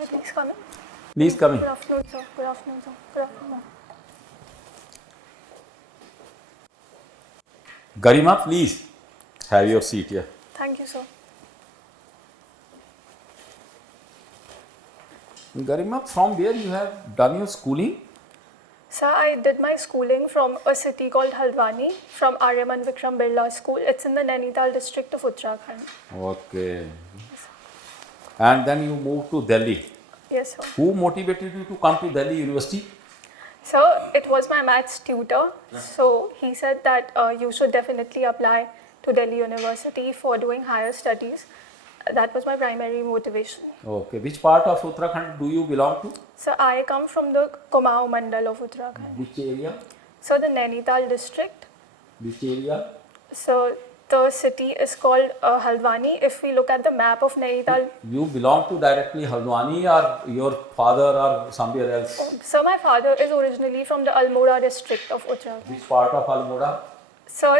you please come in? Please come in. Good afternoon, sir. Good afternoon, sir. Good afternoon. Garima, please have your seat here. Thank you, sir. Garima, from where you have done your schooling? Sir, I did my schooling from a city called Haldwani, from 𝐼AS 𝐕𝐢𝐝 school. It's in the Nainital district of Uttarakhand. Okay. And then you moved to Delhi. Yes, sir. Who motivated you to come to Delhi University? So it was my maths tutor. So he said that you should definitely apply to Delhi University for doing higher studies. That was my primary motivation. Okay. Which part of Uttarakhand do you belong to? So I come from the Kumaon Mandal of Uttarakhand. Which area? So the Nainital district. Which area? So the city is called Haldwani. If we look at the map of Nainital. You belong to directly Haldwani or your father or somewhere else? So my father is originally from the Almora district of Uttarakhand. Which part of Almora? So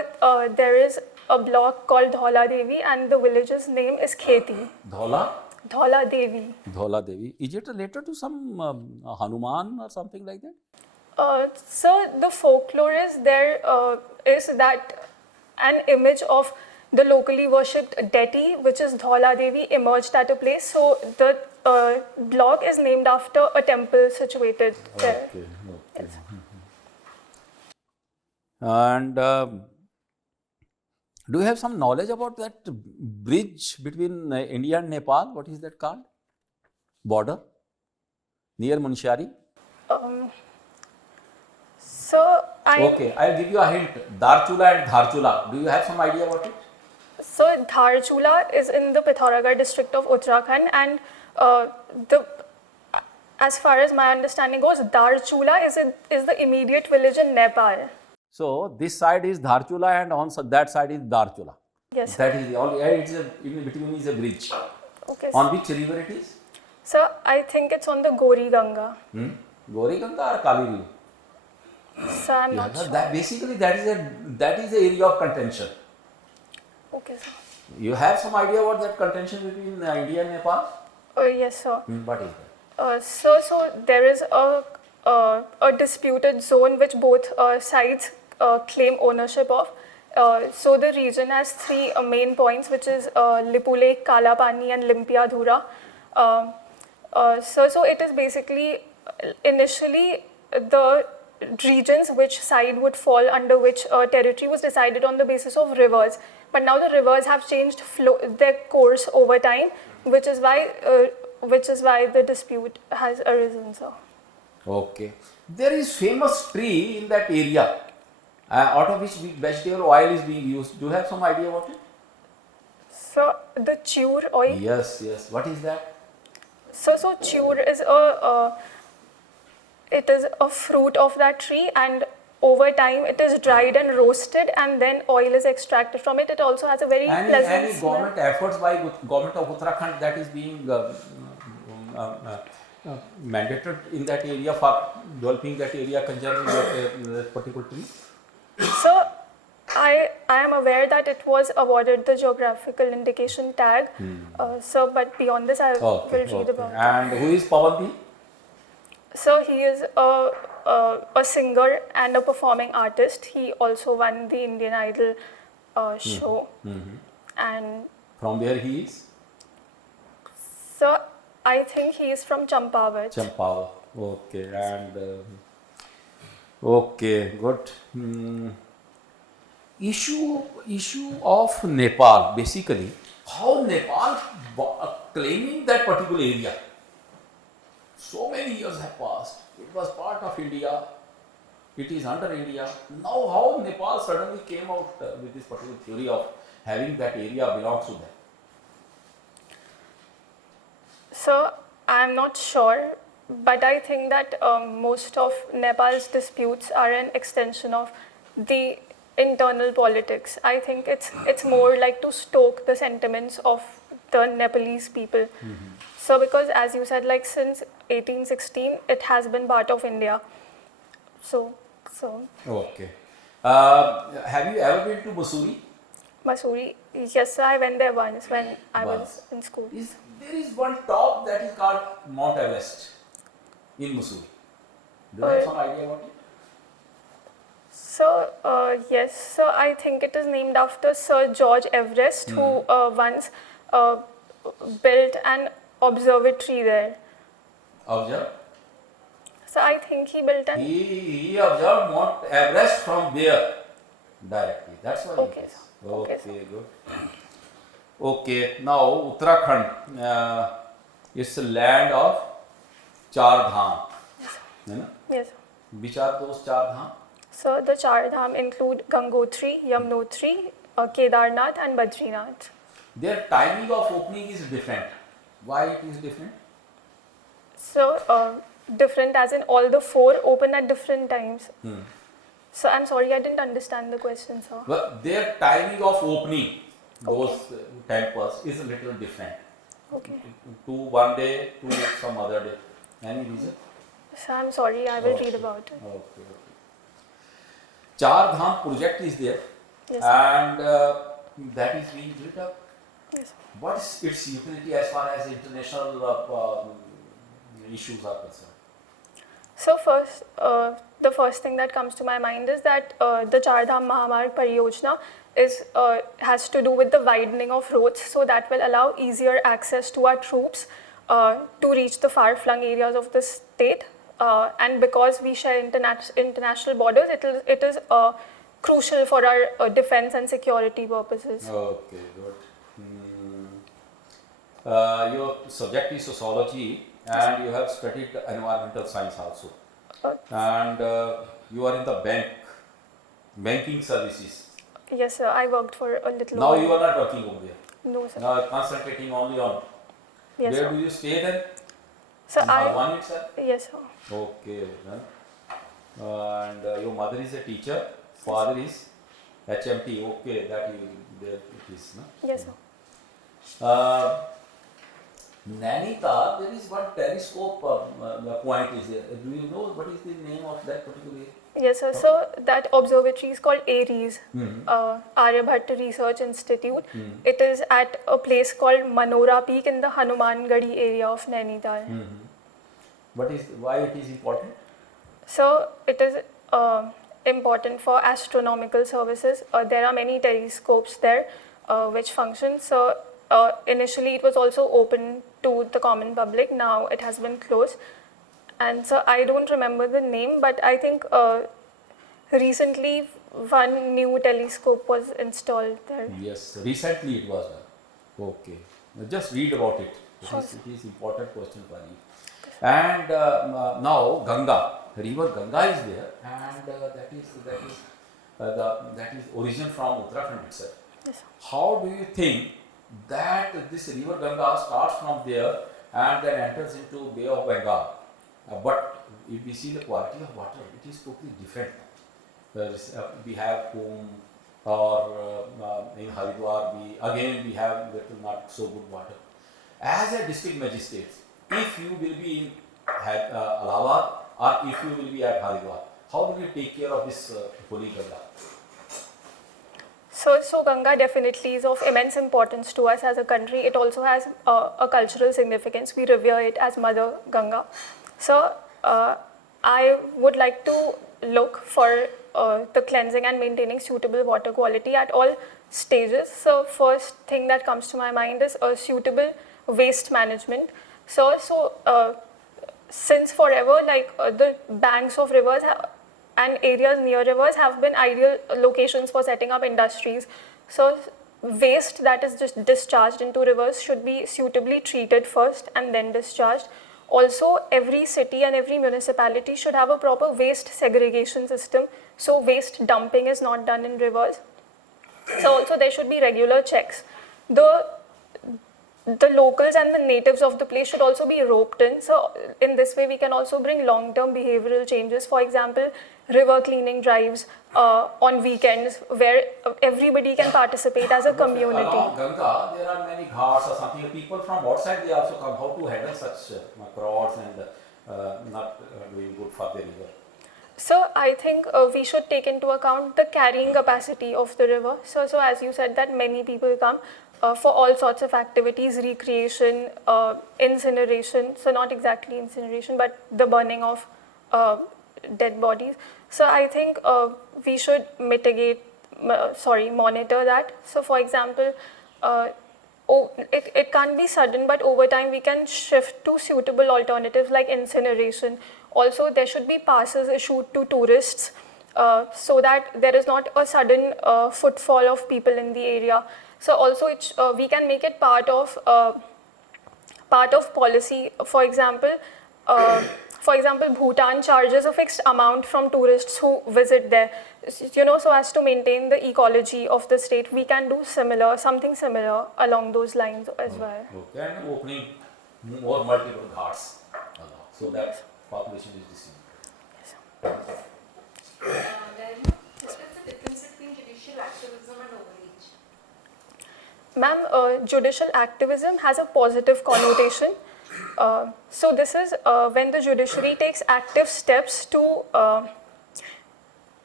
there is a block called Dhaula Devi and the village's name is Kheti. Dhaula? Dhaula Devi. Dhaula Devi. Is it related to some Hanuman or something like that? So the folklore is there is that an image of the locally worshipped deity, which is Dhaula Devi, emerged at a place. So the block is named after a temple situated there. Okay. Yes. And do you have some knowledge about that bridge between India and Nepal? What is that called? Border? Near Munshari? Okay, I'll give you a hint. Darchula and Dharchula. Do you have some idea about it? So Dharchula is in the Pithoragarh district of Uttarakhand, and as far as my understanding goes, Dharchula is the immediate village in Nepal. So this side is Dharchula and on that side is Darchula. Yes. That is the only. It's in between is a bridge. Okay. On which river it is? So I think it's on the Gori Ganga. Gori Ganga or Kali River? So I'm not sure. Basically, that is the area of contention. Okay, sir. You have some idea about that contention between India and Nepal? Yes, sir. What is that? So there is a disputed zone which both sides claim ownership of. So the region has three main points, which is Lipu Lake, Kala Pani and Limpia Dhura. So it is basically initially the regions which side would fall under which territory was decided on the basis of rivers, but now the rivers have changed their course over time, which is why the dispute has arisen, sir. Okay. There is famous tree in that area out of which vegetable oil is being used. Do you have some idea about it? So the chur oil. Yes. What is that? So chur is it is a fruit of that tree, and over time it is dried and roasted, and then oil is extracted from it. It also has a very pleasant any smell. government efforts by government of Uttarakhand that is being mandated in that area for developing that area, conserving that particular tree? So I am aware that it was awarded the geographical indication tag. But beyond this, I will read about it. And who is Pavanti? So he is a singer and a performing artist. He also won the Indian Idol show. And from where he is? So I think he is from Champawat. Champawat. Okay. And okay, good. Issue of Nepal, basically how Nepal claiming that particular area. So many years have passed. It was part of India. It is under India. Now how Nepal suddenly came out with this particular theory of having that area belongs to them? So I am not sure, but I think that most of Nepal's disputes are an extension of the internal politics. I think it's more like to stoke the sentiments of the Nepalese people. So because as you said, like since 1816, it has been part of India. So. Okay. Have you ever been to Mussoorie? Mussoorie, yes, I went there once when I was in school. There is one top that is called Mount Everest in Missouri. Do you have some idea about it? So, yes, so I think it is named after Sir George Everest, who once built an observatory there. Observe. So, I think he built an. He observed Mount Everest from there directly. That's why Okay, it is. sir. Okay, sir. Good. Okay, now Uttarakhand is a land of Char Dham. Yes. Which are those Char Dham? So, the Char Dham include Gangotri, Yamunotri, Kedarnath, and Badrinath. Their timing of opening is different. Why it is different? So, different as in all the four open at different times. So, I'm sorry, I didn't understand the question, sir. Well, their timing of opening those temples is a little different. Okay. To one day to some other day. Any reason? So, I'm sorry, I will read about it. Okay. Char Dham project is there, Yes. and that is being built up. Yes. What is its utility as far as international issues are concerned? So first, the first thing that comes to my mind is that the Char Dham Mahamarg Pariyojana has to do with the widening of roads, so that will allow easier access to our troops to reach the far-flung areas of the state. And because we share international borders, it is crucial for our defense and security purposes. Okay, good. Your subject is sociology, and you have studied environmental science also. And you are in the banking services. Yes, sir. I worked for a little Now while. you are not working over there. No, sir. Now concentrating only on. Yes, Where sir. do you stay then? So In Bhagwan itself? yes, sir. Okay. And your mother is a teacher, father is HMT. Okay, that there it is. No? Yes, sir. Nainital, there is one telescope point is there. Do you know what is the name of that particular? Yes, sir. So that observatory is called 𝐼𝐴, 𝐼𝐴 Research Institute. It is at a place called Manora Peak in the Hanumangadi area of Nainital. Why it is important? So it is important for astronomical services. There are many telescopes there which function. So initially it was also open to the common public. Now it has been closed. And so I don't remember the name, but I think recently one new telescope was installed there. Yes, recently it was done. Okay, just read about it. It is important question for you. And now Ganga, river Ganga is there, and that is origin from Uttarakhand itself. Yes. How do you think that this river Ganga starts from there and then enters into Bay of Bengal? But if we see the quality of water, it is totally different. We have Kumbh, or in Haridwar, we have little not so good water. As a district magistrate, if you will be in Allahabad or if you will be at Haridwar, how will you take care of this holy Ganga? So Ganga definitely is of immense importance to us as a country. It also has a cultural significance. We revere it as Mother Ganga. So I would like to look for the cleansing and maintaining suitable water quality at all stages. So first thing that comes to my mind is suitable waste management. So since forever, like the banks of rivers and areas near rivers have been ideal locations for setting up industries. So waste that is just discharged into rivers should be suitably treated first and then discharged. Also, every city and every municipality should have a proper waste segregation system, so waste dumping is not done in rivers. So also there should be regular checks. The locals and the natives of the place should also be roped in. So in this way, we can also bring long-term behavioral changes. For example, river cleaning drives on weekends where everybody can participate as a community. Along Ganga, there are many ghats or something. People from outside, they also come. How to handle such crowds and not doing good for the river? So I think we should take into account the carrying capacity of the river. So as you said that many people come, for all sorts of activities, recreation, incineration, so not exactly incineration, but the burning of dead bodies. So I think we should monitor that. So for example, it can't be sudden, but over time we can shift to suitable alternatives like incineration. Also, there should be passes issued to tourists so that there is not a sudden footfall of people in the area. So also, we can make it part of policy. For example, Bhutan charges a fixed amount from tourists who visit there. So as to maintain the ecology of the state, we can do something similar along those lines as well. Okay, and opening more multiple ghats so that population is distributed. Garima, what is the difference between judicial activism and overreach? Ma'am, judicial activism has a positive connotation. So this is when the judiciary takes active steps to,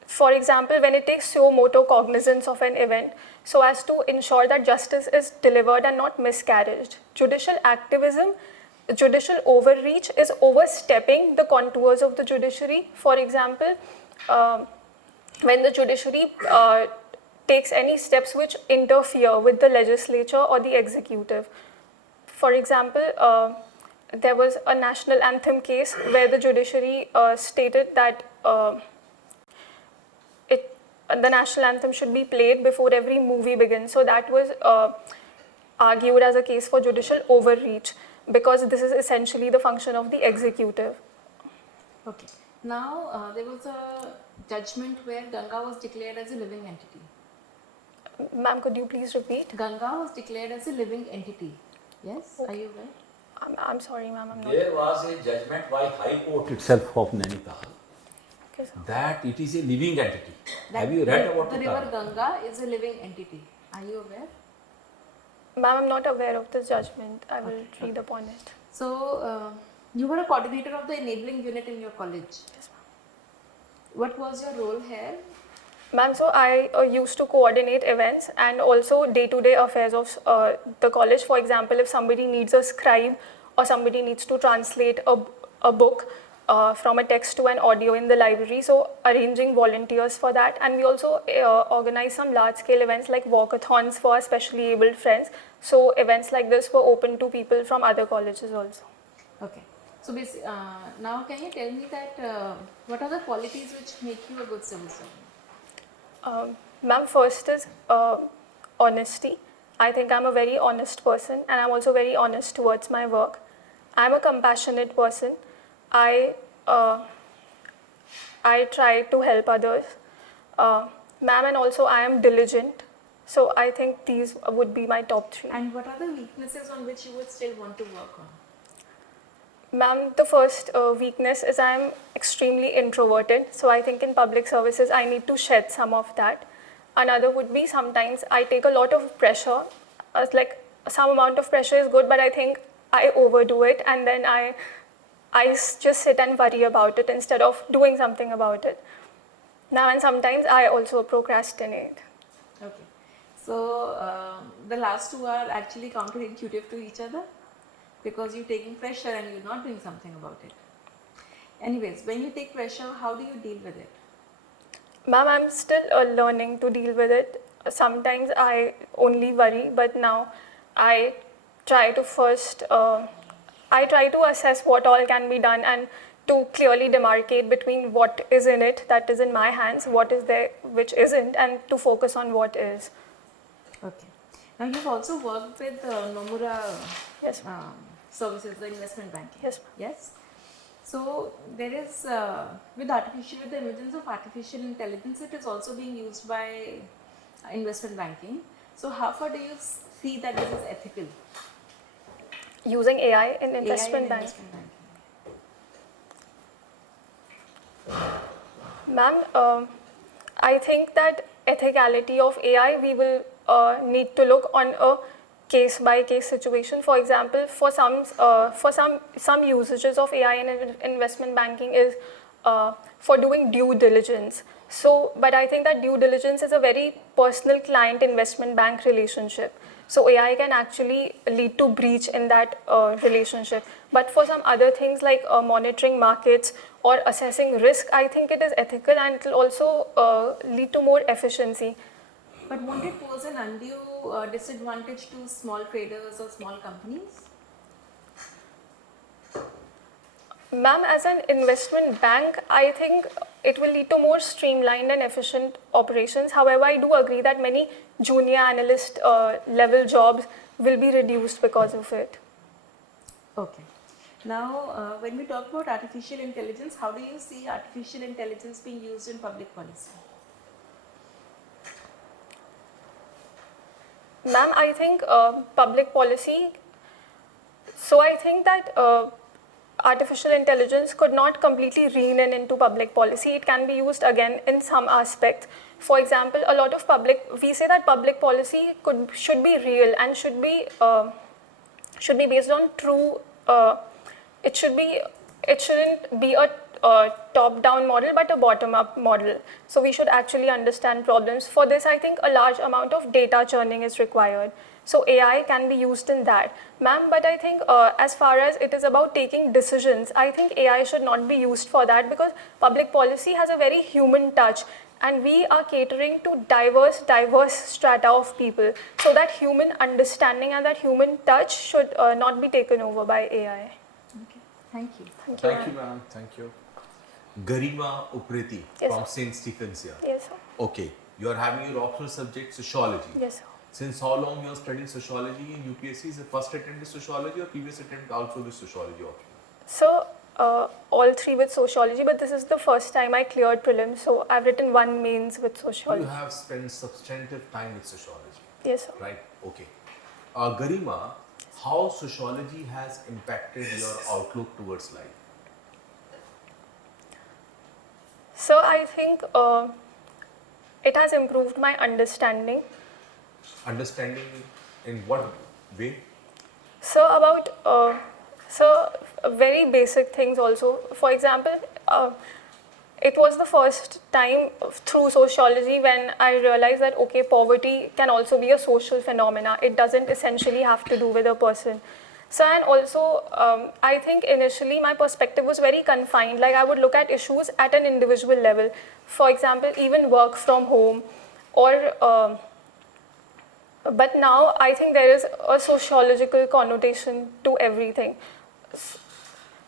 for example, when it takes suo motu cognizance of an event so as to ensure that justice is delivered and not miscarried. Judicial activism, judicial overreach is overstepping the contours of the judiciary. For example, when the judiciary takes any steps which interfere with the legislature or the executive. For example, there was a national anthem case where the judiciary stated that the national anthem should be played before every movie begins. So that was argued as a case for judicial overreach because this is essentially the function of the executive. Okay. Now, there was a judgment where Ganga was declared as a living entity. Ma'am, could you please repeat? Ganga was declared as a living entity. Yes? Okay. Are you aware? I'm sorry, ma'am, I'm not. There was a judgment by High Court itself of Nainital Okay, sir. that it is a living entity. That Have you read about the it? river Ganga is a living entity. Are you aware? Ma'am, I'm not aware of this judgment. I will read upon it. So, you were a coordinator of the enabling unit in your college. Yes, ma'am. What was your role here? Ma'am, so I used to coordinate events and also day-to-day affairs of the college. For example, if somebody needs a scribe or somebody needs to translate a book from a text to an audio in the library, so arranging volunteers for that. And we also organize some large-scale events like walkathons for our specially abled friends. So events like this were open to people from other colleges also. Okay. So, now can you tell me that what are the qualities which make you a good civil servant? Ma'am, first is honesty. I think I'm a very honest person and I'm also very honest towards my work. I'm a compassionate person. I try to help others. Ma'am, and also I am diligent. So I think these would be my top 3. And what are the weaknesses on which you would still want to work on? Ma'am, the first weakness is I'm extremely introverted. So I think in public services, I need to shed some of that. Another would be sometimes I take a lot of pressure. Like some amount of pressure is good, but I think I overdo it. And then I just sit and worry about it instead of doing something about it. Now, and sometimes I also procrastinate. Okay. So, the last two are actually counterintuitive to each other because you're taking pressure and you're not doing something about it. Anyways, when you take pressure, how do you deal with it? Ma'am, I'm still learning to deal with it. Sometimes I only worry, but now I try to assess what all can be done and to clearly demarcate between what is in it, that is in my hands, what is there which isn't, and to focus on what is. Okay. Now, you've also worked with Nomura Yes, services, the investment banking. yes. Yes. So, there is, with the emergence of artificial intelligence, it is also being used by investment banking. So, how far do you see that this is ethical? Using AI in investment banking. Ma'am, I think that ethicality of AI, we will need to look on a case-by-case situation. For example, for some usages of AI in investment banking is for doing due diligence. So, but I think that due diligence is a very personal client investment bank relationship. So AI can actually lead to breach in that relationship. But for some other things like monitoring markets or assessing risk, I think it is ethical and it will also lead to more efficiency. But won't it pose an undue disadvantage to small traders or small companies? Ma'am, as an investment bank, I think it will lead to more streamlined and efficient operations. However, I do agree that many junior analyst level jobs will be reduced because of it. Okay. Now, when we talk about artificial intelligence, how do you see artificial intelligence being used in public policy? Ma'am, I think public policy, so I think that artificial intelligence could not completely rein into public policy. It can be used again in some aspects. For example, a lot of we say that public policy should be real and should be based on true, it shouldn't be a top-down model but a bottom-up model. So we should actually understand problems. For this, I think a large amount of data churning is required. So AI can be used in that. Ma'am, but I think as far as it is about taking decisions, I think AI should not be used for that because public policy has a very human touch and we are catering to diverse strata of people. So that human understanding and that human touch should not be taken over by AI. Okay, thank you. Thank you, ma'am. Thank you. Garima Upreti Yes, from sir. St. Stephen's here. Yes, sir. Okay, you are having your optional subject sociology. Yes, sir. Since how long you are studying sociology in UPSC? Is the first attempt is sociology or previous attempt also with sociology option? So all three with sociology, but this is the first time I cleared prelims. So I've written one mains with sociology. You have spent substantive time with sociology, Yes, sir. right? Okay. Garima, how sociology has impacted your outlook towards life? So I think it has improved my understanding. Understanding in what way? So about very basic things also. For example, it was the first time through sociology when I realized that okay, poverty can also be a social phenomena. It doesn't essentially have to do with a person. So and also I think initially my perspective was very confined. Like I would look at issues at an individual level. For example, even work from home or but now I think there is a sociological connotation to everything.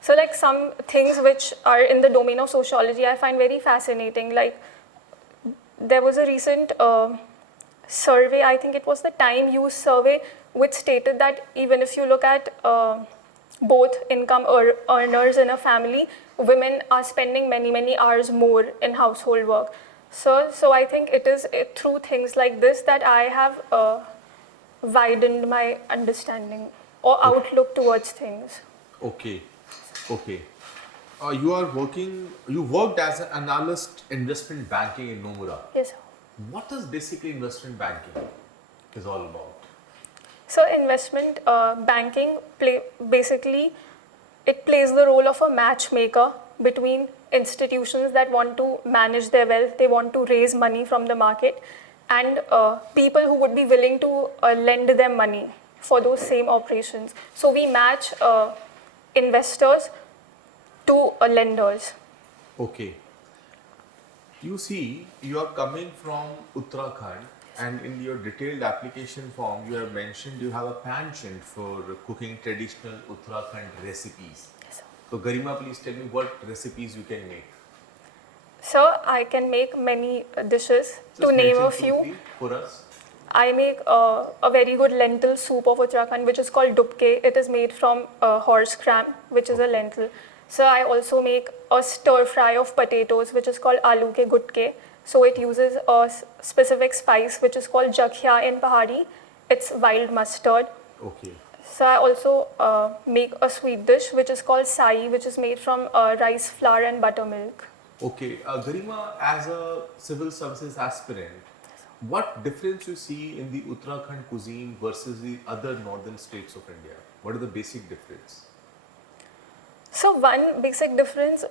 So like some things which are in the domain of sociology I find very fascinating. Like there was a recent survey, I think it was the Time Use survey, which stated that even if you look at both income earners in a family, women are spending many hours more in household work. So I think it is through things like this that I have widened my understanding or outlook towards things. Okay, okay. You worked as an analyst investment banking in Nomura. Yes, sir. What is basically investment banking is all about? So investment banking basically it plays the role of a matchmaker between institutions that want to manage their wealth, they want to raise money from the market, and people who would be willing to lend them money for those same operations. So we match investors to lenders. Okay. You see, you are coming from Uttarakhand, and in your detailed application form, you have mentioned you have a penchant for cooking traditional Uttarakhand recipes. Yes, sir. So, Garima, please tell me what recipes you can make. So I can make many dishes. Just To name a mention few, 2-3 for us. I make a very good lentil soup of Uttarakhand, which is called 𝐻𝐻𝐿. It is made from horse cram, which is a lentil. So I also make a stir fry of potatoes, which is called 𝐼𝐴 𝐻𝐻𝐿. So it uses a specific spice, which is called 𝐮𝐩𝐝 in Pahari. It's wild mustard. Okay. So I also make a sweet dish, which is called 𝐼𝐴, which is made from rice flour and buttermilk. Okay. Garima, as a civil services aspirant, what difference you see in the Uttarakhand cuisine versus the other northern states of India? What is the basic difference? So one basic difference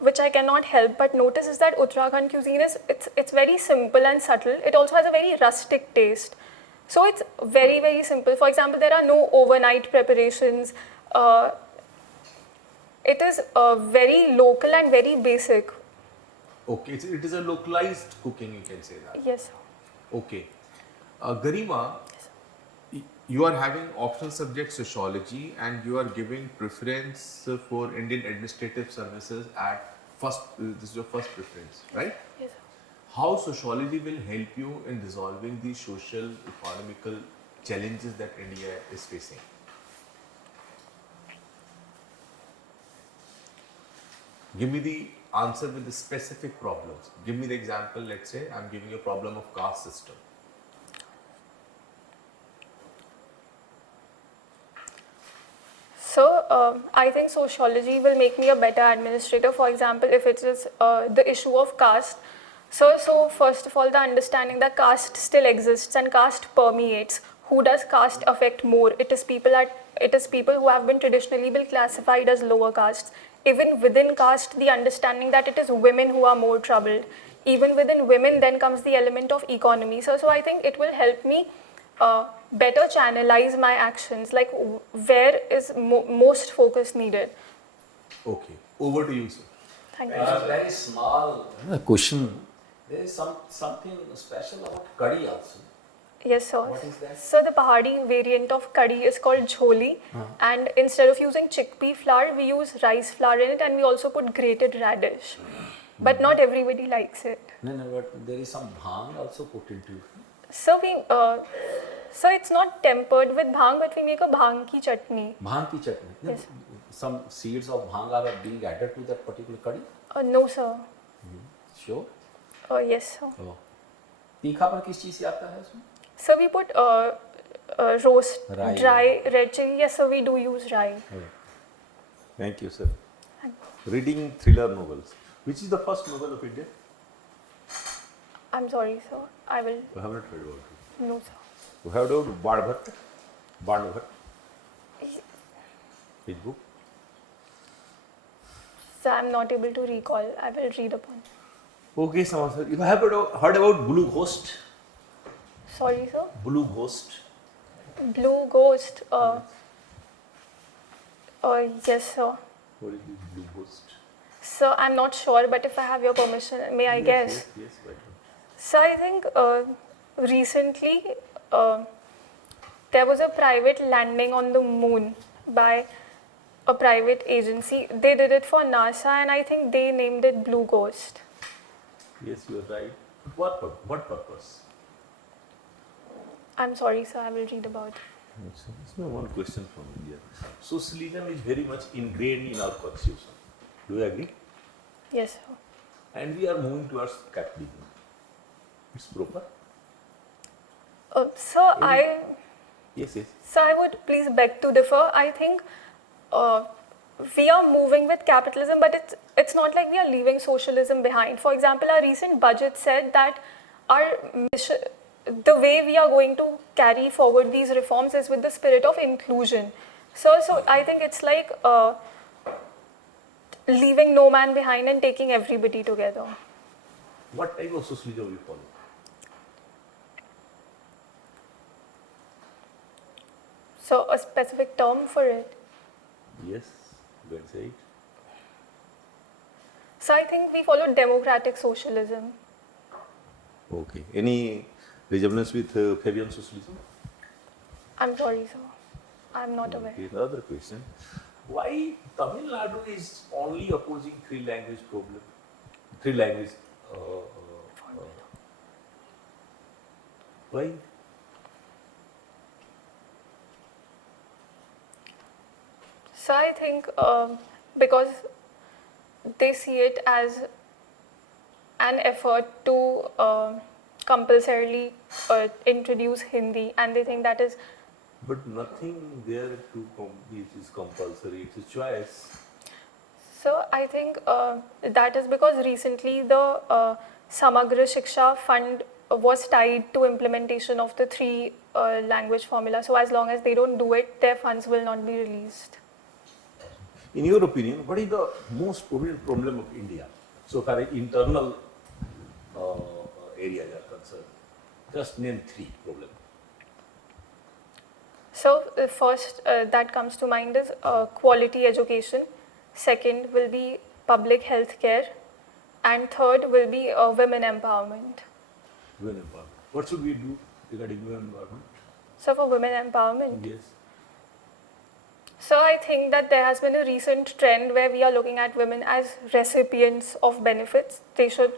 which I cannot help but notice is that Uttarakhand cuisine it's very simple and subtle. It also has a very rustic taste. So it's very, very simple. For example, there are no overnight preparations. It is very local and very basic. Okay, it is a localized cooking, you can say that. Yes. Okay. Garima, you are having optional subject sociology and you are giving preference for Indian administrative services at first, this is your first preference, right? Yes. How sociology will help you in resolving the social, economical challenges that India is facing? Give me the answer with the specific problems. Give me the example, let's say I'm giving you a problem of caste system. So I think sociology will make me a better administrator. For example, if it is the issue of caste. So first of all, the understanding that caste still exists and caste permeates. Who does caste affect more? It is people who have been traditionally classified as lower castes. Even within caste, the understanding that it is women who are more troubled. Even within women, then comes the element of economy. So I think it will help me better channelize my actions, like where is most focus needed. Okay, over to you, sir. Thank you. Very small question. There is something special about curry also. Yes, sir. What is that? So the Pahadi variant of curry is called 𝐮𝐸𝐝, and instead of using chickpea flour, we use rice flour in it, and we also put grated radish. But not everybody likes it. No, but there is some bhang also put into it. So it's not tempered with bhang, but we make a bhang ki chutney. Bhang ki chutney. No, Yes. some seeds of bhang are being added to that particular curry. No, sir. Sure. Yes, sir. Oh. तीखा पर किस चीज़ से आता है उसमें? So we put roast, Rye. dry red chili. Yes, sir, we do use rye. Thank you, sir. Reading thriller novels. Which is the first novel of India? I'm sorry, sir. I will. I have not heard about it. No, sir. We have heard about Bardbhat. Bardbhat. Which book? So I'm not able to recall. I will read upon. Okay, Sama sir. You have heard about Blue Ghost? Sorry, sir. Blue Ghost. Blue Ghost. Yes, sir. What is this Blue Ghost? So I'm not sure, but if I have your permission, may I guess? Yes, right. So I think recently there was a private landing on the moon by a private agency. They did it for NASA, and I think they named it Blue Ghost. Yes, you are right. What purpose? I'm sorry, sir. I will read about it. It's my one question from India. Socialism is very much ingrained in our constitution. Do you agree? Yes, sir. And we are moving towards capitalism. It's proper? Yes. So I would please beg to differ. I think we are moving with capitalism, but it's not like we are leaving socialism behind. For example, our recent budget said that our mission, the way we are going to carry forward these reforms is with the spirit of inclusion. So I think it's like leaving no man behind and taking everybody together. What type of socialism we follow? So a specific term for it. Yes, you can say it. So I think we follow democratic socialism. Okay. Any resemblance with Fabian socialism? I'm sorry, sir. I'm not aware. Okay, another question. Why Tamil Nadu is only opposing three language problem? Three language. Why? So I think because they see it as an effort to compulsorily introduce Hindi, and they think that is. But nothing there to it is compulsory. It's a choice. So I think that is because recently the Samagra Shiksha Fund was tied to implementation of the three language formula. So as long as they don't do it, their funds will not be released. In your opinion, what is the most prominent problem of India so far as internal areas are concerned? Just name three problems. So the first that comes to mind is quality education. Second will be public health care. And third will be women empowerment. Women empowerment. What should we do regarding women empowerment? So for women empowerment, Yes. so I think that there has been a recent trend where we are looking at women as recipients of benefits. They should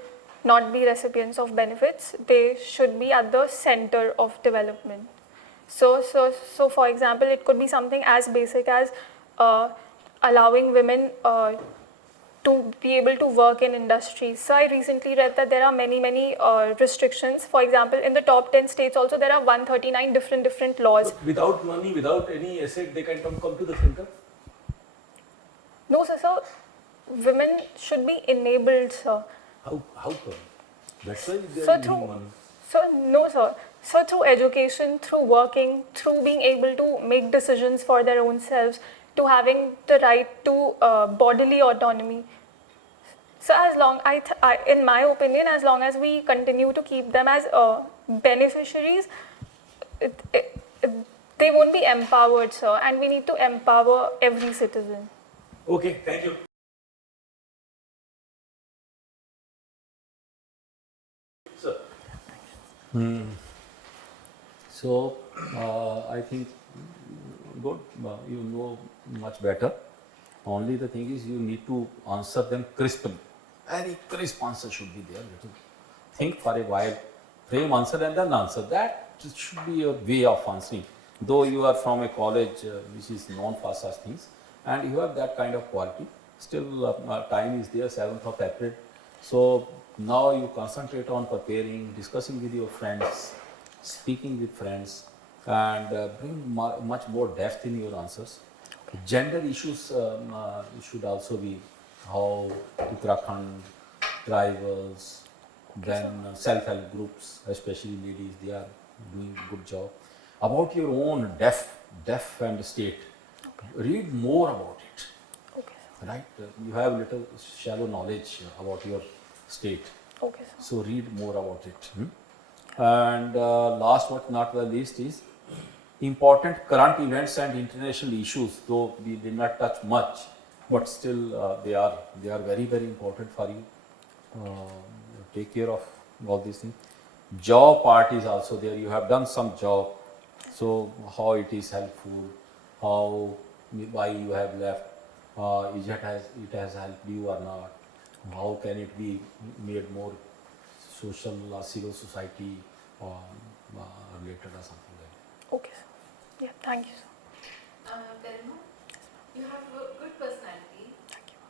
not be recipients of benefits. They should be at the center of development. So for example, it could be something as basic as allowing women to be able to work in industries. So I recently read that there are many restrictions. For example, in the top 10 states also there are 139 different laws. But without money, without any asset, they can come to the center? No, sir. So women should be enabled, sir. How come? That's why they So are through, giving money. so no, sir. So through education, through working, through being able to make decisions for their own selves, to having the right to bodily autonomy. So as long, in my opinion, as long as we continue to keep them as beneficiaries, they won't be empowered, sir. And we need to empower every citizen. Okay, thank you. Sir. So I think good, you know much better. Only the thing is you need to answer them crisply. Very crisp answer should be there. Little. Think for a while, frame answer and then answer. That should be your way of answering. Though you are from a college which is known for such things and you have that kind of quality, still time is there, 7th of April. So now you concentrate on preparing, discussing with your friends, speaking with friends, and bring much more depth in your answers. Gender issues should also be how Uttarakhand, tribals, then self-help groups, especially ladies, they are doing a good job. About your own deaf and state, read more about it, Okay, sir. right? You have little shallow knowledge about your state. Okay, sir. So read more about it. And last but not the least is important current events and international issues, though we did not touch much, but still they are very important for you. Take care of all these things. Job part is also there. You have done some job, so how it is helpful, why you have left, is it has helped you or not, how can it be made more social or civil society related or something like that. Okay, sir. Yeah, thank you, sir. Garima, you have a good personality. Thank you.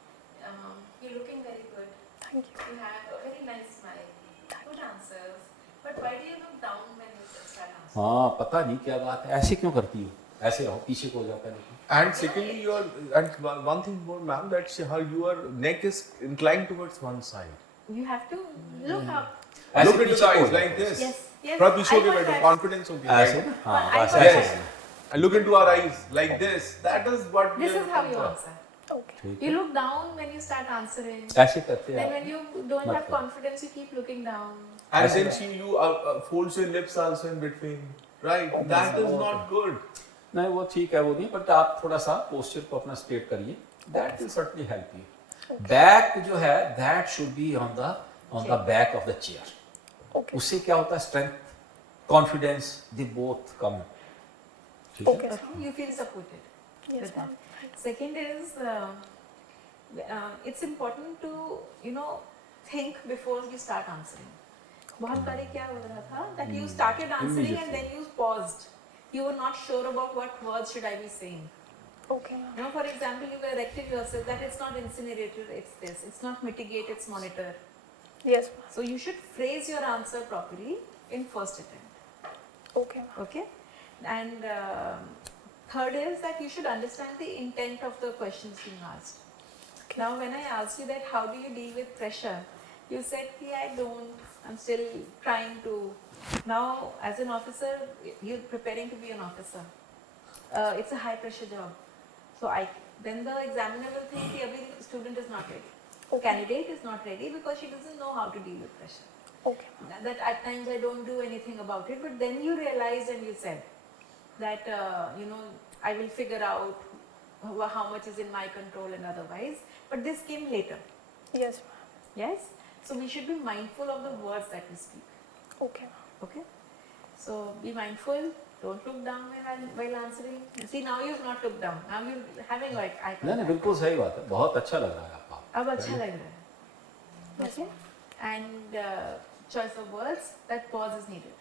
You're looking very good. Thank you. You have a very nice smile. Good answers. But why do you look down when you start answering? हाँ पता नहीं क्या बात है ऐसे क्यों करती हो ऐसे रहो पीछे को जाओ पहले And secondly, one thing more, ma'am, that how your neck is inclined towards one side. You have to look up. ऐसे Look into पीछे the को eyes जाओ। like this. Yes, yes. थोड़ा पीछे I होके got बैठो, that. confidence होके. ऐसे right? ना हाँ I बस got ऐसे that. And look into our eyes like this. That is what. This we are is how looking you for. answer. Okay. ठीक You है look down when you start answering. ऐसे करते Then हैं when you don't मत have करो। confidence, you keep looking down. And ऐसे then you folds your lips also in between. Right. That is not good. नहीं वो ठीक है वो नहीं बट आप थोड़ा सा पोस्चर को अपना स्ट्रेट करिए that will certainly help you back जो है that should be on the back of the chair Okay. उससे क्या होता है strength confidence they both come ठीक है Okay, sir. You feel supported. Yes, with ma'am. that. Second is, it's important to, think before you start answering. बहुत बारी क्या हो रहा था that you started answering and then you paused. You were not sure about what words should I be saying. Okay, ma'am. For example, you corrected yourself that it's not incinerator, it's this. It's not mitigate, it's monitor. Yes, ma'am. So you should phrase your answer properly in first attempt. Okay, ma'am. Okay? And third is that you should understand the intent of the questions being asked. Okay. Now, when I asked you that how do you deal with pressure, you said, I don't, I'm still trying to. Now, as an officer, you're preparing to be an officer. It's a high pressure job. So then the examiner will think every student is not ready. Candidate is not ready because she doesn't know how to deal with pressure. Okay. That at times I don't do anything about it, but then you realized and you said, that I will figure out how much is in my control and otherwise, but this came later. Yes, ma'am. Yes, so we should be mindful of the words that we speak. Okay, ma'am. Okay, so be mindful. Don't look down while answering. See, now you've not looked down. Now you're having like eye नहीं नहीं contact. बिल्कुल सही बात है, बहुत अच्छा लग रहा है आपका. अब अच्छा लग रहा है. Okay, and choice of words, that pause is needed.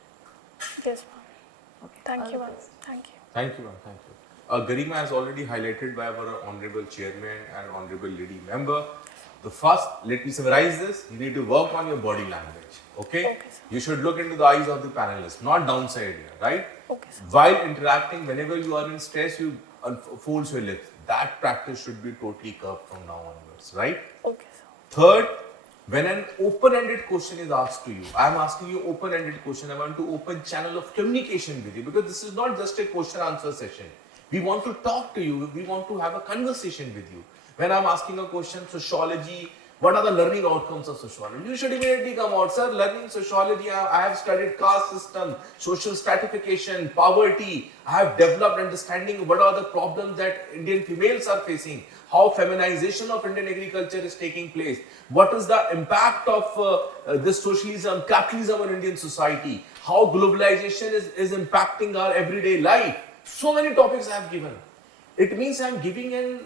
Yes, ma'am. Okay. Thank all you, the ma'am. best. Thank you. Thank you, ma'am. Thank you. Garima has already highlighted by our honorable chairman and honorable lady member. The first, let me summarize this. You need to work on your body language. Okay? Okay, sir. You should look into the eyes of the panelists, not downside here, right? Okay, sir. While interacting, whenever you are in stress, you unfold your lips. That practice should be totally curbed from now onwards, right? Okay, sir. Third, when an open-ended question is asked to you, I am asking you open-ended question. I want to open channel of communication with you because this is not just a question-answer session. We want to talk to you. We want to have a conversation with you. When I'm asking a question, sociology, what are the learning outcomes of sociology? You should immediately come out, sir, learning sociology, I have studied caste system, social stratification, poverty. I have developed understanding what are the problems that Indian females are facing, how feminization of Indian agriculture is taking place, what is the impact of this socialism, capitalism on Indian society, how globalization is impacting our everyday life. So many topics I have given. It means I am giving an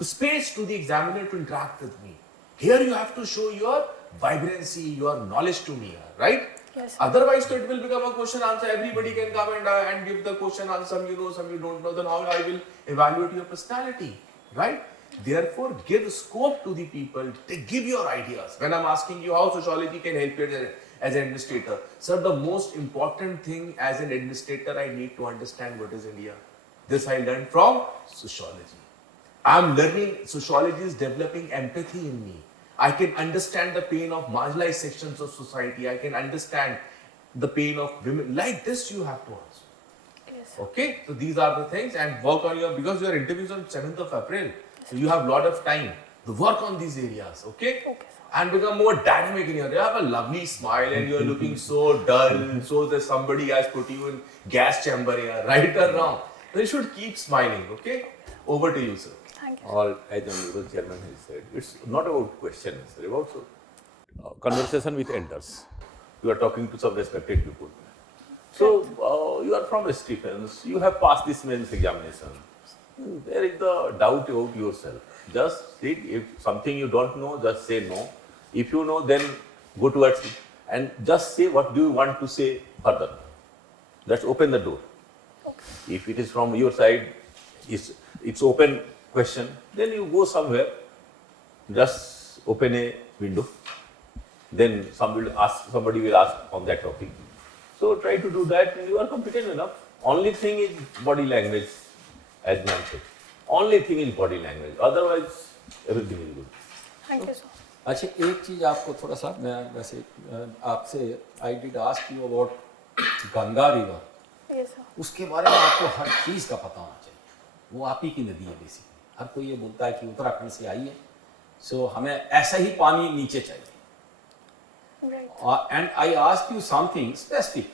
space to the examiner to interact with me. Here you have to show your vibrancy, your knowledge to me, right? Yes, sir. Otherwise, so it will become a question answer. Everybody can come and give the question answer. Some you know, some you don't know. Then how I will evaluate your personality, right? Therefore, give scope to the people. Give your ideas. When I'm asking you how sociology can help you as an administrator, sir, the most important thing as an administrator, I need to understand what is India. This I learned from sociology. I'm learning sociology is developing empathy in me. I can understand the pain of marginalized sections of society. I can understand the pain of women. Like this, you have to answer. Yes. Okay, so these are the things and work on your, because your interview is on 7th of April. So you have a lot of time to work on these areas. Okay? Okay, sir. And become more dynamic in your, you have a lovely smile and you're looking so dull. So that somebody has put you in gas chamber here, right or wrong. So you should keep smiling. Okay? Over to you, sir. Thank you. Or as the Honorable Chairman has said, it's not about questions, it's about conversation with elders. You are talking to some respected people. So you are from Stephens, you have passed this men's examination. There is the doubt about yourself. Just sit, if something you don't know, just say no. If you know, then go towards it and just say what do you want to say further. Let's open the door. Okay. If it is from your side, it's open question, then you go somewhere, just open a window, then somebody will ask on that topic. So try to do that and you are competent enough. Only thing is body language, as ma'am said. Only thing is body language, otherwise everything is good. Thank you, sir. अच्छा एक चीज़ आपको थोड़ा सा मैं वैसे आपसे I did ask you about Ganga river. Yes, sir. उसके बारे में आपको हर चीज़ का पता होना चाहिए. वो आप ही की नदी है बेसिकली. हर कोई ये बोलता है कि उत्तराखंड से आई है, सो हमें ऐसा ही पानी नीचे चाहिए. Right. And I ask you something specific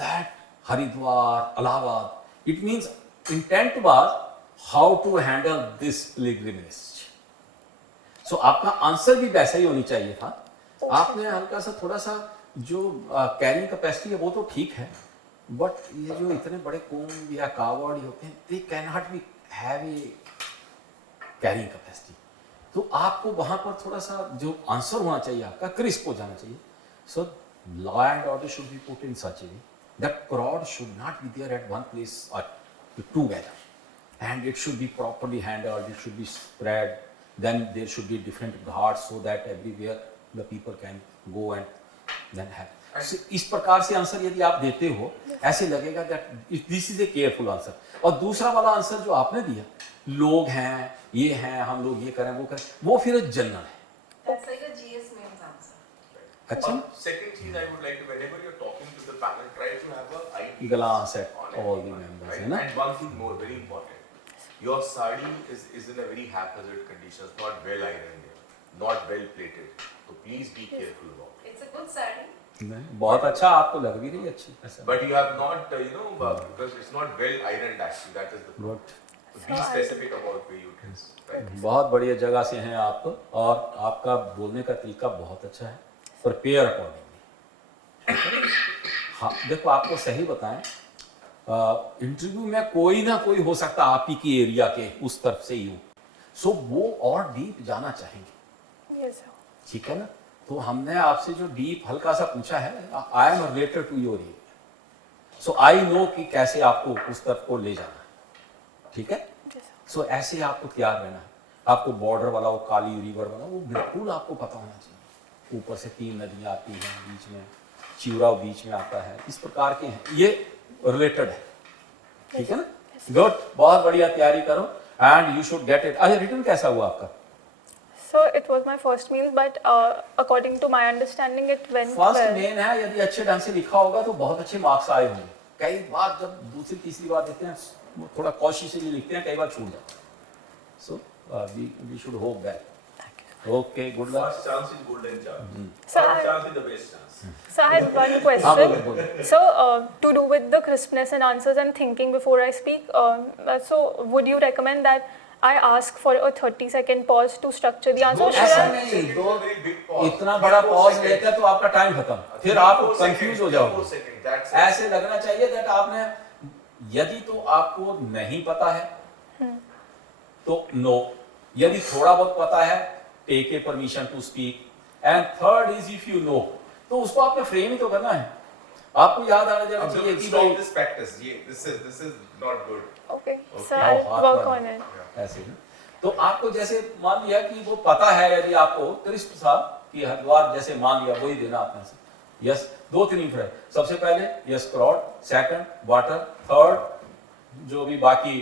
that Haridwar Allahabad, it means intent was how to handle this pilgrimage. So आपका आंसर भी वैसा ही होनी चाहिए था. आपने हल्का सा थोड़ा सा जो कैरिंग कैपेसिटी है वो तो ठीक है, बट ये जो इतने बड़े कुंभ या कावड़ होते हैं, they can not be have a carrying capacity. तो आपको वहां पर थोड़ा सा जो आंसर होना चाहिए आपका क्रिस्प हो जाना चाहिए. So law and order should be put in such A way that crowd should not be there at one place or together, and it should be properly handled, it should be spread. Then there should be different ghats so that everywhere the people can go and then have. So, इस प्रकार से answer यदि आप देते हो, ऐसे लगेगा that this is a careful answer. और दूसरा वाला आंसर जो आपने दिया, लोग हैं, ये हैं, हम लोग ये करें, वो करें, वो फिर जनरल है. That's like a GS mains answer. अच्छा. Second thing I would like to, whenever you're talking to the panel, try to have a eye Glance at on all the everyone, members, right? है ना? And one thing more, very important. Your sari is in a very haphazard conditions, not well ironed, not well plated. So please be careful about it. It's a good good sari. नहीं, बहुत अच्छा, आपको लग भी रही है अच्छी ऐसा. But you have not, because it's not well ironed actually. That is the problem. Good. So be specific about where you dress. Right. बहुत बढ़िया जगह से हैं आप तो, और आपका बोलने का तरीका बहुत अच्छा है. Prepare accordingly. हाँ देखो, आपको सही बताएं, इंटरव्यू में कोई ना कोई हो सकता है आप ही की एरिया के उस तरफ से ही हो, सो वो और डीप जाना चाहेंगे. Yes, sir. ठीक है ना. तो हमने आपसे जो डीप हल्का सा पूछा है, I am related to your area, so I know कि कैसे आपको उस तरफ को ले जाना है. ठीक है. Yes, sir. सो ऐसे आपको तैयार रहना है. आपको बॉर्डर वाला वो काली रिवर वाला वो बिल्कुल आपको पता होना चाहिए. ऊपर से 3 नदियाँ आती हैं, बीच में चिवरा बीच में आता है, इस प्रकार के हैं, ये रिलेटेड है. ठीक है ना. गुड, बहुत बढ़िया तैयारी करो and you should get it. अच्छा, रिटर्न कैसा हुआ आपका? So it was my first meal, but according to my understanding, it went first well. Main है, यदि अच्छे ढंग से लिखा होगा तो बहुत अच्छे मार्क्स आए होंगे. कई बार जब दूसरी तीसरी बार देते हैं वो थोड़ा कॉशियसली लिखते हैं, कई बार छूट जाता है. So we should hope that. Okay, good luck. First chance is golden chance. So Third I- chance is the best chance. So I had one हाँ, question. बोलो. So to do with the crispness and answers and thinking before I speak, so would you recommend that I ask for a 30-second pause to structure the answer? No, Or should ऐसा I- नहीं. It's a very big pause. इतना बड़ा 4 pause seconds. लेकर तो आपका time खत्म, फिर आप 4 कंफ्यूज seconds, हो 4 जाओगे. seconds, that's it. ऐसे लगना चाहिए दैट आपने, यदि तो आपको नहीं पता है तो नो, यदि थोड़ा बहुत पता है take a permission to speak, and third is if you know, तो उसको आपने फ्रेम ही तो करना है. आपको याद आना जाना चाहिए कि Stop भाई this practice. This is not good. Okay, so Okay. I'll How work hard on it. ऐसे ना. तो आपको जैसे मान लिया कि वो पता है, यदि आपको क्रिस्प सा कि हरिद्वार जैसे मान लिया, वही देना आपने से. Yes, 2-3 phrase. सबसे पहले yes crowd, second water, third जो भी बाकी.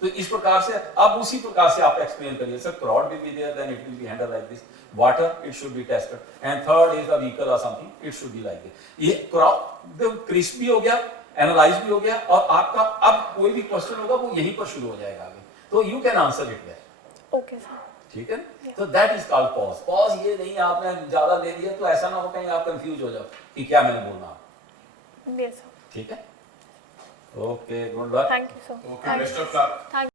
तो इस प्रकार से अब उसी प्रकार से आप एक्सप्लेन करिए. Sir crowd will be there, then it will be handle like this. Water it should be tested, and third is the vehicle और something, it should be like this. ये क्रॉड क्रिस्प भी हो गया, analyse भी हो गया, और आपका अब कोई भी क्वेश्चन होगा वो यहीं पर शुरू हो जाएगा आगे. तो you can answer it there. Okay, sir. ठीक है. तो that is called pause. Pause ये नहीं आपने ज्यादा ले लिया तो ऐसा ना हो कहीं आप कंफ्यूज हो जाओ कि क्या मैंने बोलना. Yes, sir. ठीक है. Okay, good luck. Thank you, sir. Okay, best of luck. Thank